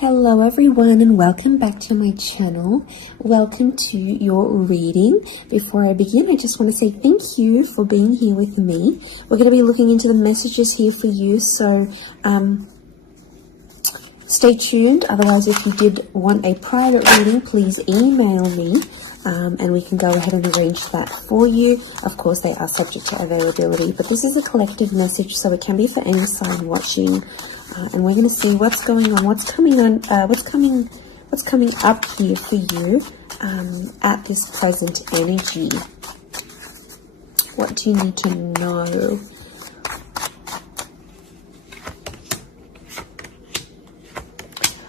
Hello everyone and welcome back to my channel. Welcome to your reading. Before I begin, I just want to say thank you for being here with me. We're going to be looking into the messages here for you, so stay tuned. Otherwise, if you did want a private reading, please email me and we can go ahead and arrange that for you. Of course, they are subject to availability, but this is a collective message, so it can be for any sign watching. And we're going to see what's going on, what's coming up here for you at this present energy. What do you need to know?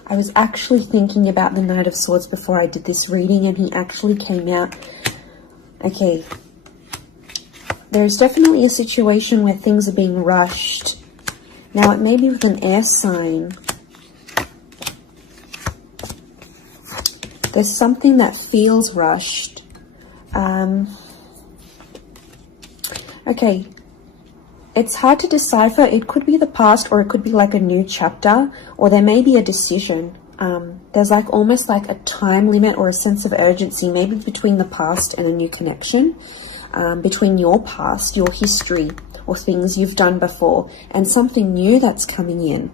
I was actually thinking about the Knight of Swords before I did this reading, and he actually came out. Okay, there's definitely a situation where things are being rushed. Now, it may be with an air sign. There's something that feels rushed. Okay. It's hard to decipher. It could be the past, or it could be like a new chapter, or there may be a decision. There's like almost like a time limit or a sense of urgency, maybe between the past and a new connection, between your past, your history, or things you've done before, and something new that's coming in.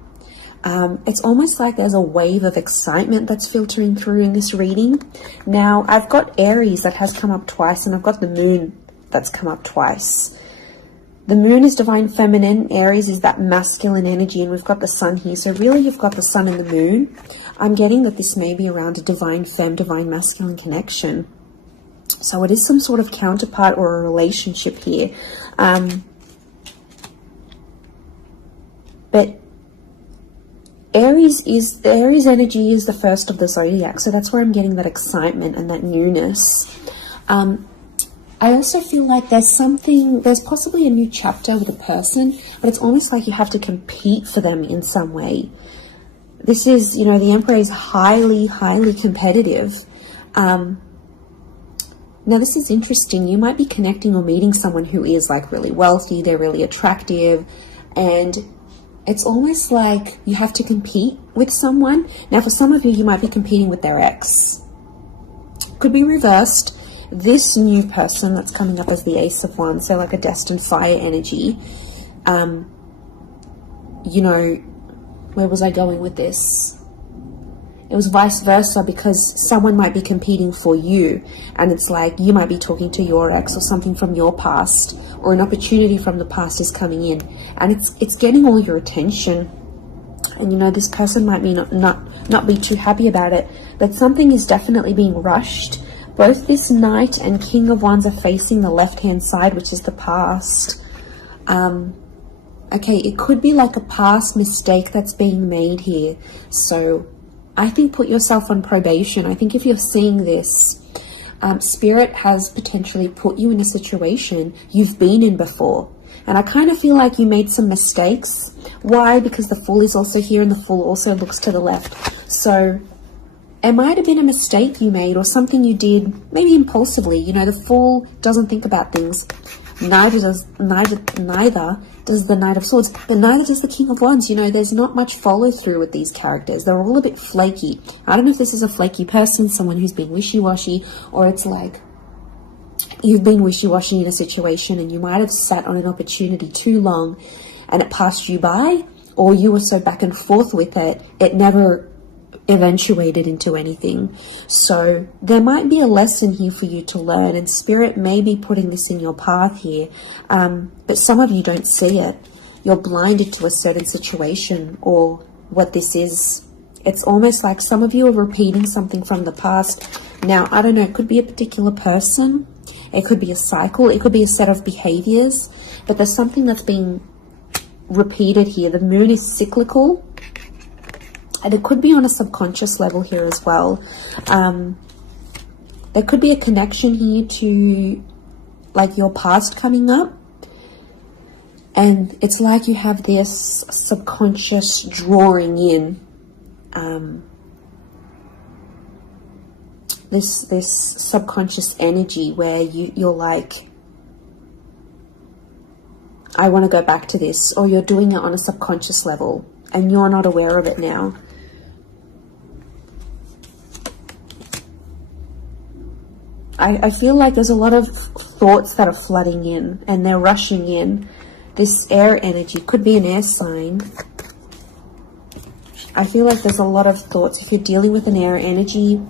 It's almost like there's a wave of excitement that's filtering through in this reading. Now, I've got Aries that has come up twice, and I've got the Moon that's come up twice. The Moon is divine feminine, Aries is that masculine energy, and we've got the Sun here. So really, you've got the Sun and the Moon. I'm getting that this may be around a divine femme, divine masculine connection. So it is some sort of counterpart or a relationship here. But Aries energy is the first of the zodiac, so that's where I'm getting that excitement and that newness. I also feel like there's possibly a new chapter with a person, but it's almost like you have to compete for them in some way. This is, the Emperor is highly, highly competitive. Now, this is interesting. You might be connecting or meeting someone who is like really wealthy, they're really attractive, and it's almost like you have to compete with someone. Now, for some of you, you might be competing with their ex. Could be reversed. This new person that's coming up as the Ace of Wands, so like a destined fire energy. Where was I going with this? It was vice versa, because someone might be competing for you, and it's like you might be talking to your ex or something from your past, or an opportunity from the past is coming in, and it's getting all your attention. And this person might be not be too happy about it, but something is definitely being rushed. Both this Knight and King of Wands are facing the left-hand side, which is the past. Okay, it could be like a past mistake that's being made here. So I think put yourself on probation. I think if you're seeing this, Spirit has potentially put you in a situation you've been in before. And I kind of feel like you made some mistakes. Why? Because the Fool is also here, and the Fool also looks to the left. So it might have been a mistake you made, or something you did maybe impulsively. The Fool doesn't think about things. Neither does the Knight of Swords, but neither does the King of Wands. There's not much follow through with these characters. They're all a bit flaky. I don't know if this is a flaky person, someone who's been wishy-washy, or it's like you've been wishy-washy in a situation and you might have sat on an opportunity too long and it passed you by, or you were so back and forth with it, it never eventuated into anything. So there might be a lesson here for you to learn, and Spirit may be putting this in your path here, but some of you don't see it. You're blinded to a certain situation or what this is. It's almost like some of you are repeating something from the past. Now, I don't know, it could be a particular person, it could be a cycle, it could be a set of behaviors, but there's something that's being repeated here. The Moon is cyclical, and it could be on a subconscious level here as well. There could be a connection here to like your past coming up. And it's like you have this subconscious drawing in. This subconscious energy where you're like, I want to go back to this. Or you're doing it on a subconscious level and you're not aware of it now. I feel like there's a lot of thoughts that are flooding in and they're rushing in. This air energy could be an air sign. I feel like there's a lot of thoughts. If you're dealing with an air energy,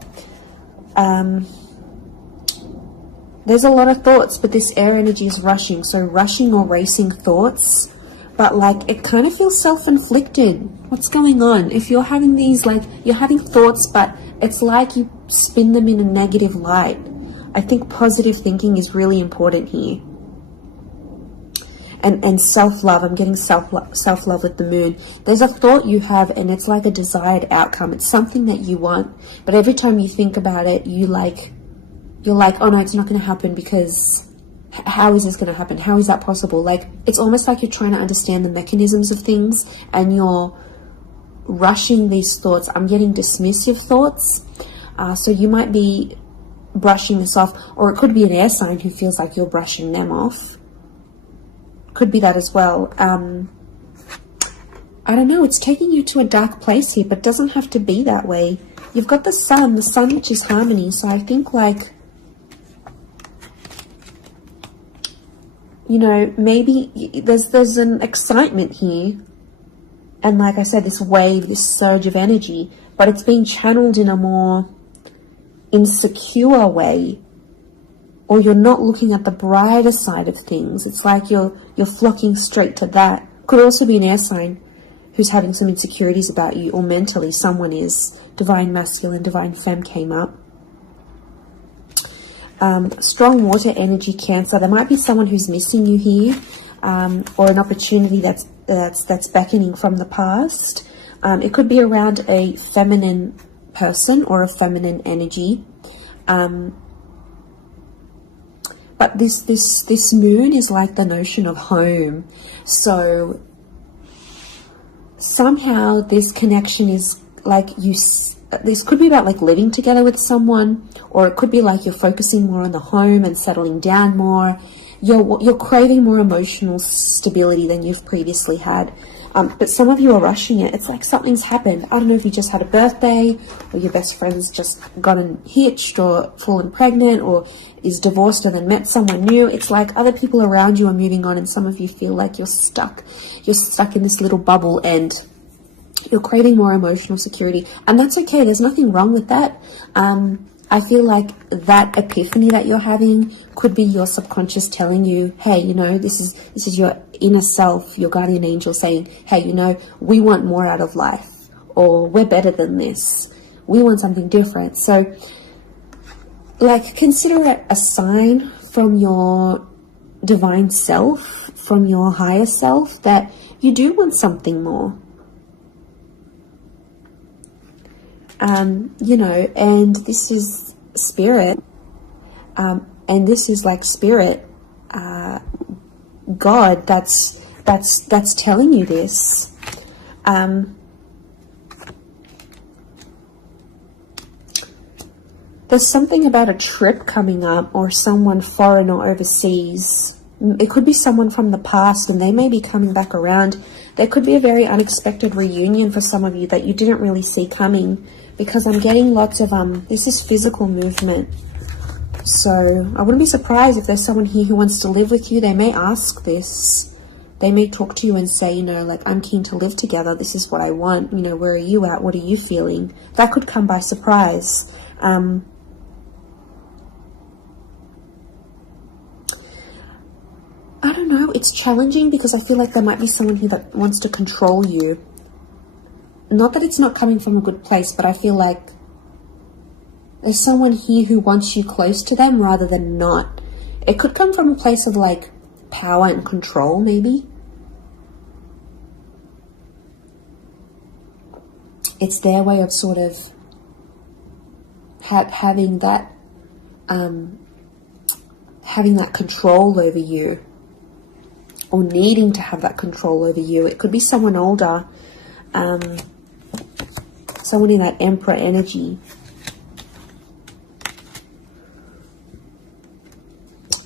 there's a lot of thoughts, but this air energy is rushing. So rushing or racing thoughts, but like it kind of feels self-inflicted. What's going on? If you're having these, like, you're having thoughts, but it's like you spin them in a negative light. I think positive thinking is really important here. And self-love. I'm getting self-love with the moon. There's a thought you have and it's like a desired outcome. It's something that you want, but every time you think about it, you're like, oh no, it's not going to happen, because how is this going to happen? How is that possible? Like, it's almost like you're trying to understand the mechanisms of things and you're rushing these thoughts. I'm getting dismissive thoughts. So you might be brushing this off, or it could be an air sign who feels like you're brushing them off. Could be that as well. I don't know, it's taking you to a dark place here, but it doesn't have to be that way. You've got the sun which is harmony. So I think, like, you know, maybe there's an excitement here. And like I said, this wave, this surge of energy, but it's being channeled in a more insecure way, or you're not looking at the brighter side of things. It's like you're flocking straight to that. Could also be an air sign who's having some insecurities about you, or mentally someone is. Divine masculine, divine femme came up. Strong water energy, Cancer. There might be someone who's missing you here, or an opportunity that's beckoning from the past. It could be around a feminine person or a feminine energy. But this moon is like the notion of home. So somehow this connection is like this could be about like living together with someone, or it could be like you're focusing more on the home and settling down more. You're craving more emotional stability than you've previously had. But some of you are rushing it. It's like something's happened. I don't know if you just had a birthday, or your best friend's just gotten hitched or fallen pregnant, or is divorced and then met someone new. It's like other people around you are moving on, and some of you feel like you're stuck. You're stuck in this little bubble and you're craving more emotional security. And that's okay. There's nothing wrong with that. I feel like that epiphany that you're having could be your subconscious telling you, hey, you know, this is your inner self, your guardian angel saying, hey, you know, we want more out of life, or we're better than this. We want something different. So, like, consider it a sign from your divine self, from your higher self, that you do want something more. You know, and this is spirit, and this is like spirit, God, that's telling you this. There's something about a trip coming up, or someone foreign or overseas. It could be someone from the past and they may be coming back around. There could be a very unexpected reunion for some of you that you didn't really see coming, because I'm getting lots of, this is physical movement. So I wouldn't be surprised if there's someone here who wants to live with you. They may ask this. They may talk to you and say, you know, like, I'm keen to live together. This is what I want. You know, where are you at? What are you feeling? That could come by surprise. I don't know. It's challenging because I feel like there might be someone here that wants to control you. Not that it's not coming from a good place, but I feel like there's someone here who wants you close to them rather than not. It could come from a place of like power and control, maybe. It's their way of sort of having that control over you, or needing to have that control over you. It could be someone older, someone in that Emperor energy.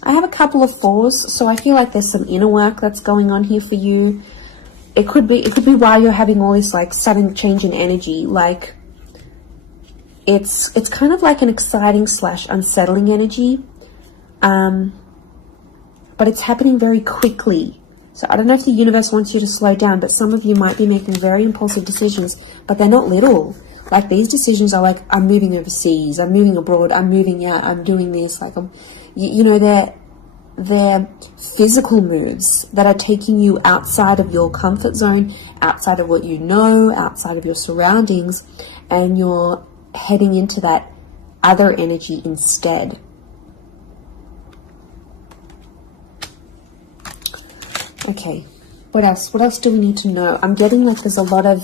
I have a couple of fours, so I feel like there's some inner work that's going on here for you. It could be why you're having all this like sudden change in energy. Like, it's kind of like an exciting / unsettling energy, but it's happening very quickly. So I don't know if the universe wants you to slow down, but some of you might be making very impulsive decisions, but they're not little. Like, these decisions are like, I'm moving overseas, I'm moving abroad, I'm moving out, I'm doing this. Like, you know, they're physical moves that are taking you outside of your comfort zone, outside of what you know, outside of your surroundings, and you're heading into that other energy instead. Okay, what else? What else do we need to know? I'm getting like there's a lot of...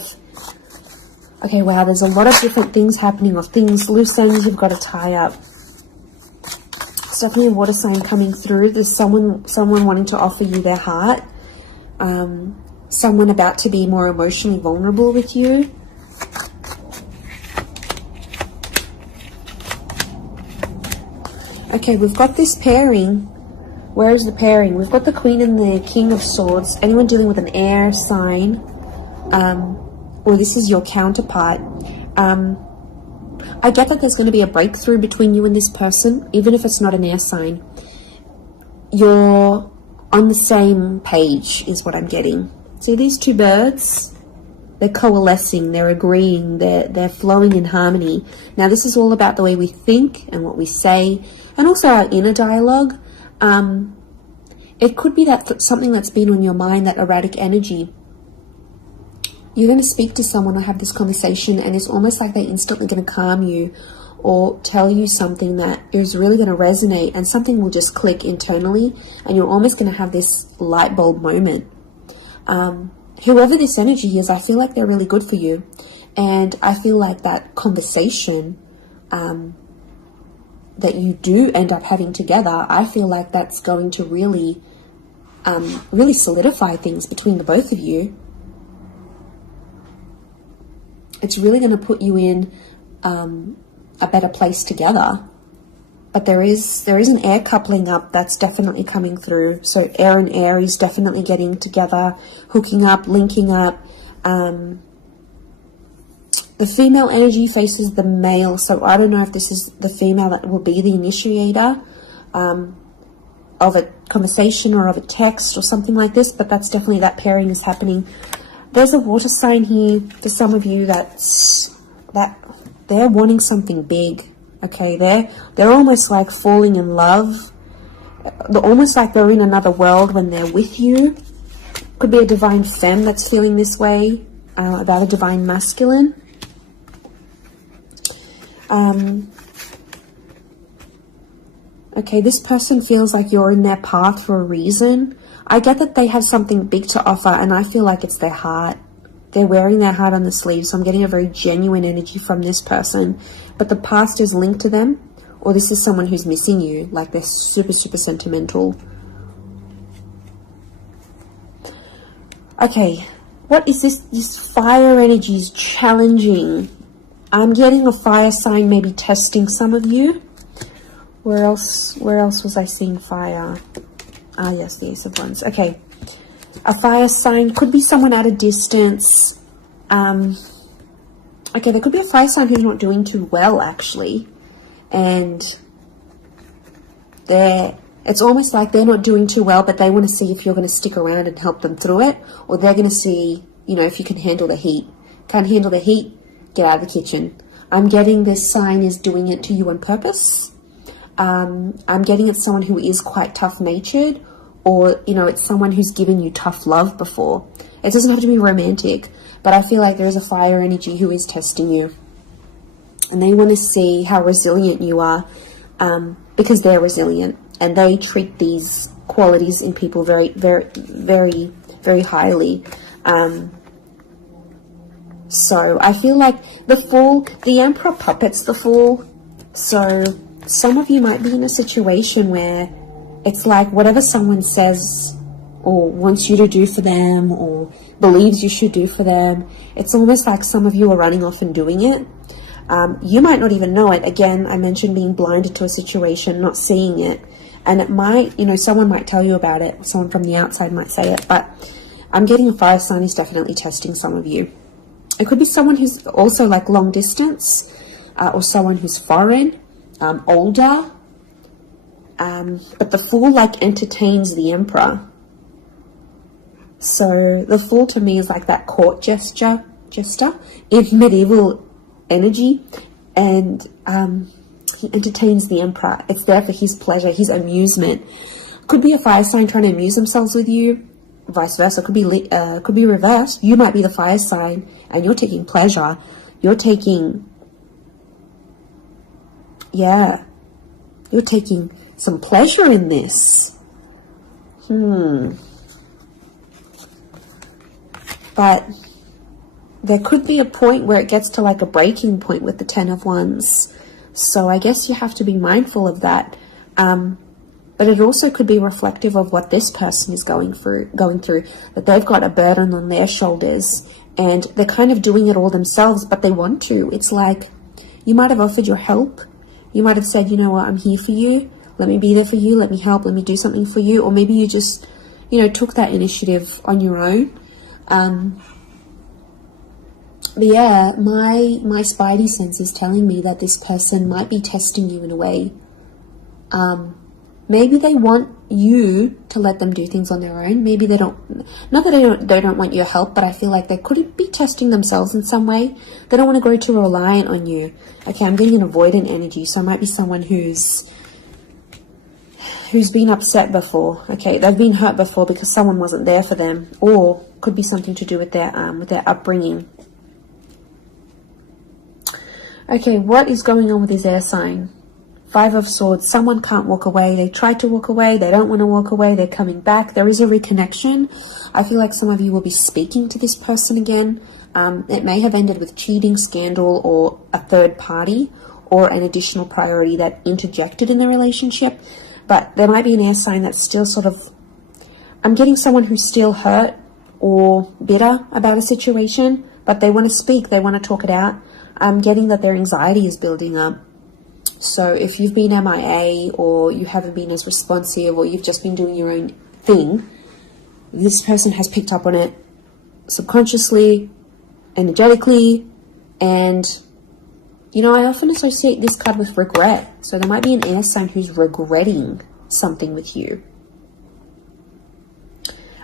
Okay, wow, there's a lot of different things happening, or things, loose ends you've got to tie up. It's definitely a water sign coming through. There's someone wanting to offer you their heart. Someone about to be more emotionally vulnerable with you. Okay, we've got this pairing. Where is the pairing? We've got the Queen and the King of Swords. Anyone dealing with an air sign, or this is your counterpart. I get that there's going to be a breakthrough between you and this person, even if it's not an air sign. You're on the same page is what I'm getting. See these two birds? They're coalescing, they're agreeing, they're flowing in harmony. Now this is all about the way we think and what we say, and also our inner dialogue. It could be that something that's been on your mind, that erratic energy. You're going to speak to someone or have this conversation, and it's almost like they're instantly going to calm you or tell you something that is really going to resonate, and something will just click internally, and you're almost going to have this light bulb moment. Whoever this energy is, I feel like they're really good for you, and I feel like that conversation that you do end up having together, I feel like that's going to really solidify things between the both of you. It's really going to put you in a better place together. But there is an air coupling up that's definitely coming through. So air and Aries definitely getting together, hooking up, linking up. The female energy faces the male, so I don't know if this is the female that will be the initiator of a conversation or of a text or something like this, but that's definitely, that pairing is happening. There's a water sign here for some of you that they're wanting something big. Okay, they're almost like falling in love. They're almost like they're in another world when they're with you. Could be a divine femme that's feeling this way about a divine masculine. Okay, this person feels like you're in their path for a reason. I get that they have something big to offer, and I feel like it's their heart. They're wearing their heart on the sleeve, so I'm getting a very genuine energy from this person. But the past is linked to them, or this is someone who's missing you, like they're super, super sentimental. Okay, what is this? This fire energy is challenging. I'm getting a fire sign maybe testing some of you. Where else was I seeing fire? Ah, yes, the Ace of Wands. Okay. A fire sign could be someone at a distance. Okay, there could be a fire sign who's not doing too well, actually. And it's almost like they're not doing too well, but they want to see if you're going to stick around and help them through it. Or they're going to see, you know, if you can handle the heat. Can't handle the heat? Get out of the kitchen. I'm getting this sign is doing it to you on purpose. I'm getting it's someone who is quite tough-natured, or, you know, it's someone who's given you tough love before. It doesn't have to be romantic, but I feel like there is a fire energy who is testing you. And they want to see how resilient you are, because they're resilient, and they treat these qualities in people very, very, very, very highly. So I feel like the Fool, the Emperor puppets the Fool. So some of you might be in a situation where it's like whatever someone says or wants you to do for them or believes you should do for them, it's almost like some of you are running off and doing it. You might not even know it. Again, I mentioned being blinded to a situation, not seeing it. And it might, you know, someone might tell you about it. Someone from the outside might say it. But I'm getting a fire sign is definitely testing some of you. It could be someone who's also like long distance. or someone who's foreign, older. But the Fool like entertains the Emperor. So the Fool to me is like that court jester in medieval energy, and he entertains the Emperor. It's there for his pleasure, his amusement. Could be a fire sign trying to amuse themselves with you, vice versa. Could be reversed. You might be the fire sign and you're taking pleasure. You're taking some pleasure in this. But there could be a point where it gets to like a breaking point with the Ten of Wands. So I guess you have to be mindful of that. But it also could be reflective of what this person is going through, that they've got a burden on their shoulders and they're kind of doing it all themselves, but they want to. It's like you might have offered your help. You might have said, you know what, I'm here for you. Let me be there for you. Let me help. Let me do something for you. Or maybe you just, took that initiative on your own. But yeah, my spidey sense is telling me that this person might be testing you in a way. Maybe they want you to let them do things on their own. Maybe they don't, not that they don't want your help, but I feel like they could be testing themselves in some way. They don't want to grow too reliant on you. Okay, I'm getting an avoidant energy, so it might be someone who's been upset before. Okay, they've been hurt before because someone wasn't there for them, or could be something to do with their upbringing. Okay, what is going on with this air sign? Five of Swords. Someone can't walk away. They tried to walk away. They don't want to walk away. They're coming back. There is a reconnection. I feel like some of you will be speaking to this person again. It may have ended with cheating, scandal, or a third party, or an additional priority that interjected in the relationship. But there might be an air sign that's still sort of... I'm getting someone who's still hurt or bitter about a situation, but they want to speak. They want to talk it out. I'm getting that their anxiety is building up. So if you've been MIA, or you haven't been as responsive, or you've just been doing your own thing, this person has picked up on it subconsciously, energetically, and I often associate this card with regret. So there might be an air sign who's regretting something with you.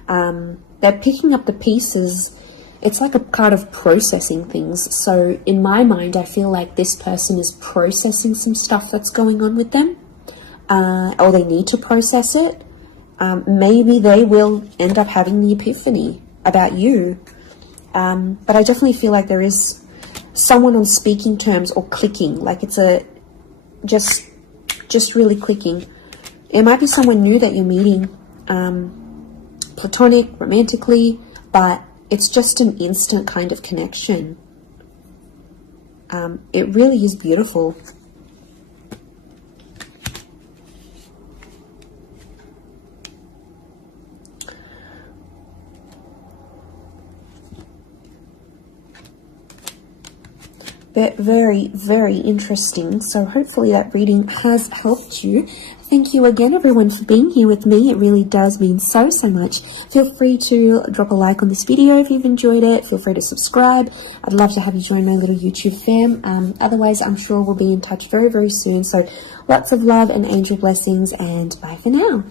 They're picking up the pieces. It's like a card of processing things. So in my mind, I feel like this person is processing some stuff that's going on with them, or they need to process it. Maybe they will end up having the epiphany about you. But I definitely feel like there is someone on speaking terms or clicking, like it's just really clicking. It might be someone new that you're meeting, platonic, romantically, but it's just an instant kind of connection. It really is beautiful. Very, very interesting. So hopefully that reading has helped you. Thank you again, everyone, for being here with me. It really does mean so much. Feel free to drop a like on this video if you've enjoyed it. Feel free to subscribe. I'd love to have you join my little YouTube fam. Otherwise, I'm sure we'll be in touch very, very soon. So lots of love and angel blessings, and bye for now.